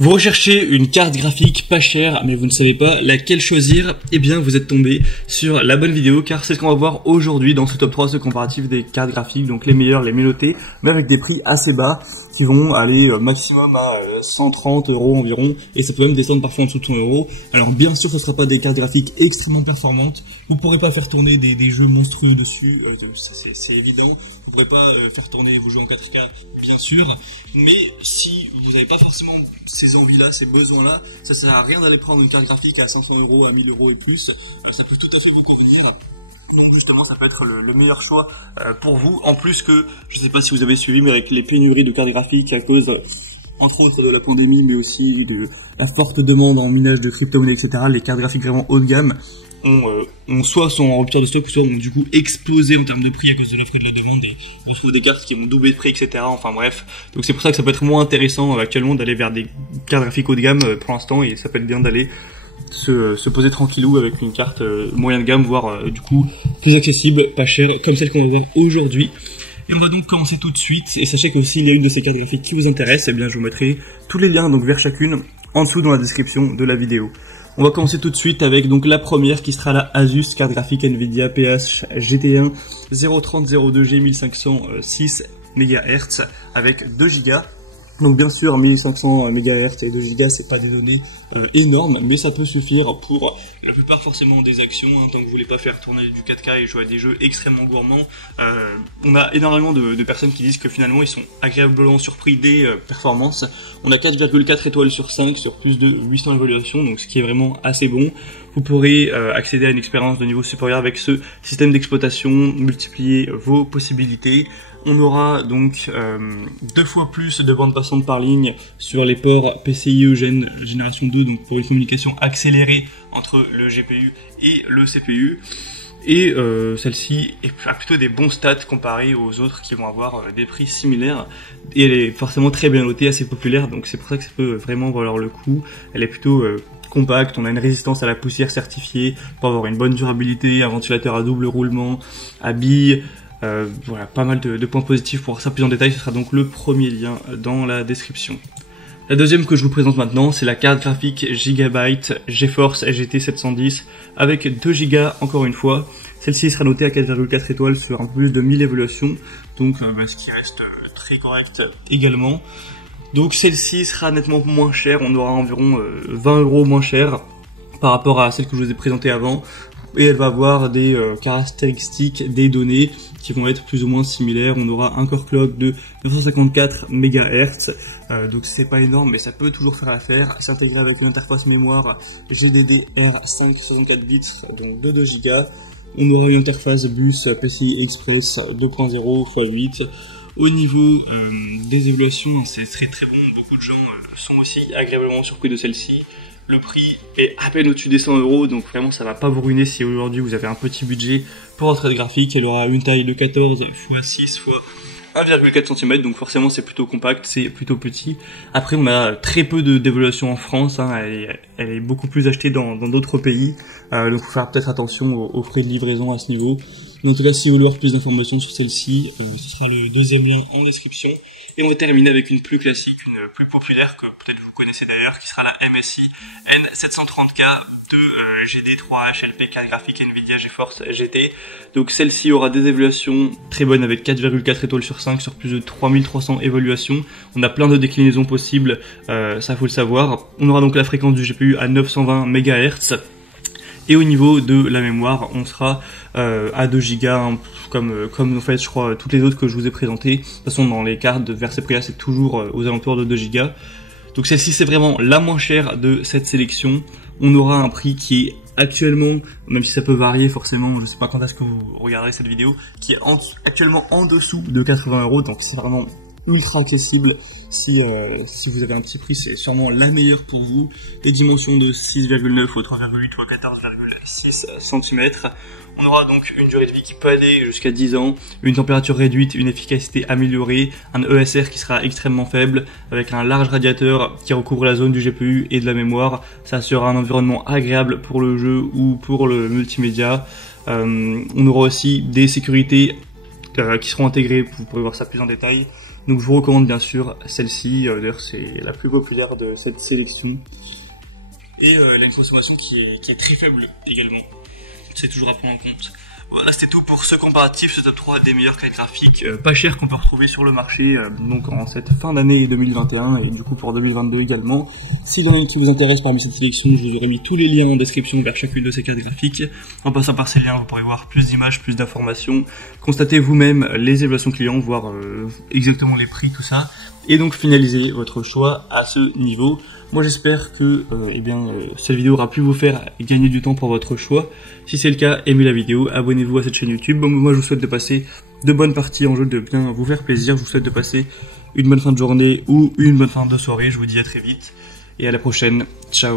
Vous recherchez une carte graphique pas chère, mais vous ne savez pas laquelle choisir, eh bien vous êtes tombé sur la bonne vidéo, car c'est ce qu'on va voir aujourd'hui dans ce top 3, ce comparatif des cartes graphiques, donc les meilleures, les mieux notées, mais avec des prix assez bas, qui vont aller maximum à 130 € environ, et ça peut même descendre parfois en dessous de 100 €. Alors bien sûr, ce ne sera pas des cartes graphiques extrêmement performantes, vous ne pourrez pas faire tourner des jeux monstrueux dessus, c'est évident, vous ne pourrez pas faire tourner vos jeux en 4K, bien sûr, mais si vous n'avez pas forcément ces envies-là, ces besoins-là, ça sert à rien d'aller prendre une carte graphique à 500 €, à 1000 € et plus, ça peut tout à fait vous convenir. Donc justement, ça peut être le meilleur choix pour vous. En plus que, je ne sais pas si vous avez suivi, mais avec les pénuries de cartes graphiques à cause, entre autres, de la pandémie, mais aussi de la forte demande en minage de crypto-monnaies, etc., les cartes graphiques vraiment haut de gamme soit sont en rupture de stock, soit ont du coup explosé en termes de prix à cause de l'offre et de la demande. On trouve des cartes qui ont doublé de prix, etc. Enfin bref, donc c'est pour ça que ça peut être moins intéressant actuellement d'aller vers des cartes graphiques haut de gamme pour l'instant, et ça peut être bien d'aller se poser tranquillou avec une carte moyen de gamme, voire du coup plus accessible, pas chère, comme celle qu'on va voir aujourd'hui. Et on va donc commencer tout de suite, et sachez que s'il y a une de ces cartes graphiques qui vous intéresse, eh bien je vous mettrai tous les liens donc vers chacune en dessous dans la description de la vidéo. On va commencer tout de suite avec donc la première qui sera la Asus carte graphique Nvidia PH GT1 03002G 1506 MHz avec 2 Go. Donc bien sûr 1500 MHz et 2 Go c'est pas des données énormes, mais ça peut suffire pour la plupart forcément des actions, tant que vous voulez pas faire tourner du 4K et jouer à des jeux extrêmement gourmands. On a énormément de personnes qui disent que finalement ils sont agréablement surpris des performances. On a 4,4 étoiles sur 5 sur plus de 800 évaluations, donc ce qui est vraiment assez bon. Vous pourrez accéder à une expérience de niveau supérieur avec ce système d'exploitation, multiplier vos possibilités. On aura donc 2 fois plus de bandes passantes par ligne sur les ports PCIe génération 2, donc pour une communication accélérée entre le GPU et le CPU. Et celle-ci a plutôt des bons stats comparés aux autres qui vont avoir des prix similaires. Et elle est forcément très bien notée, assez populaire, donc c'est pour ça que ça peut vraiment valoir le coup. Elle est plutôt compacte, on a une résistance à la poussière certifiée pour avoir une bonne durabilité, un ventilateur à double roulement, à billes. Voilà, pas mal de points positifs. Pour ça plus en détail, ce sera donc le premier lien dans la description. La deuxième que je vous présente maintenant, c'est la carte graphique Gigabyte GeForce GT 710 avec 2 Go encore une fois. Celle-ci sera notée à 4,4 étoiles sur un peu plus de 1000 évaluations, donc ce qui reste très correct également. Donc celle-ci sera nettement moins chère, on aura environ 20 € moins cher par rapport à celle que je vous ai présentée avant. Et elle va avoir des caractéristiques des données qui vont être plus ou moins similaires. On aura un core clock de 954 MHz, donc c'est pas énorme, mais ça peut toujours faire l'affaire. C'est intégré avec une interface mémoire GDDR5 64 bits, donc de 2 Go. On aura une interface bus PCI Express 2.0 x 8. Au niveau des évaluations, c'est très très bon. Beaucoup de gens sont aussi agréablement surpris de celle-ci. Le prix est à peine au-dessus des 100 €, donc vraiment ça va pas vous ruiner si aujourd'hui vous avez un petit budget pour votre carte graphique. Elle aura une taille de 14 x 6 x 1,4 cm, donc forcément c'est plutôt compact, c'est plutôt petit. Après on a très peu d'évaluation en France, elle est beaucoup plus achetée dans d'autres pays, donc faut faire peut-être attention aux frais de livraison à ce niveau. Mais en tout cas, si vous voulez avoir plus d'informations sur celle-ci, ce sera le deuxième lien en description. Et on va terminer avec une plus classique, une plus populaire que peut-être vous connaissez d'ailleurs, qui sera la MSI N730K de GD3 HLP carte graphique Nvidia GeForce GT. Donc celle-ci aura des évaluations très bonnes avec 4,4 étoiles sur 5 sur plus de 3300 évaluations. On a plein de déclinaisons possibles, ça faut le savoir. On aura donc la fréquence du GPU à 920 MHz. Et au niveau de la mémoire, on sera à 2 Go, comme en fait je crois toutes les autres que je vous ai présentées. De toute façon dans les cartes vers ces prix là c'est toujours aux alentours de 2 Go. Donc celle-ci c'est vraiment la moins chère de cette sélection. On aura un prix qui est actuellement, même si ça peut varier forcément, je sais pas quand est-ce que vous regarderez cette vidéo, qui est actuellement en dessous de 80 €, donc c'est vraiment ultra accessible. Si vous avez un petit prix, c'est sûrement la meilleure pour vous. Des dimensions de 6,9 au 3,8 ou 14,6 cm. On aura donc une durée de vie qui peut aller jusqu'à 10 ans, une température réduite, une efficacité améliorée, un ESR qui sera extrêmement faible, avec un large radiateur qui recouvre la zone du GPU et de la mémoire. Ça sera un environnement agréable pour le jeu ou pour le multimédia. On aura aussi des sécurités qui seront intégrées, vous pourrez voir ça plus en détail. Donc je vous recommande bien sûr celle-ci, d'ailleurs c'est la plus populaire de cette sélection. Et elle a une consommation qui est très faible également, c'est toujours à prendre en compte. Voilà, c'était tout pour ce comparatif, ce top 3 des meilleures cartes graphiques pas chères qu'on peut retrouver sur le marché donc en cette fin d'année 2021 et du coup pour 2022 également. S'il y en a une qui vous intéresse parmi cette sélection, je vous aurai mis tous les liens en description vers chacune de ces cartes graphiques. En passant par ces liens, vous pourrez voir plus d'images, plus d'informations, constater vous-même les évaluations clients, voir exactement les prix, tout ça, et donc finaliser votre choix à ce niveau. Moi j'espère que cette vidéo aura pu vous faire gagner du temps pour votre choix. Si c'est le cas, aimez la vidéo, abonnez-vous à cette chaîne YouTube. Bon, moi je vous souhaite de passer de bonnes parties en jeu, de bien vous faire plaisir. Je vous souhaite de passer une bonne fin de journée ou une bonne fin de soirée. Je vous dis à très vite et à la prochaine. Ciao.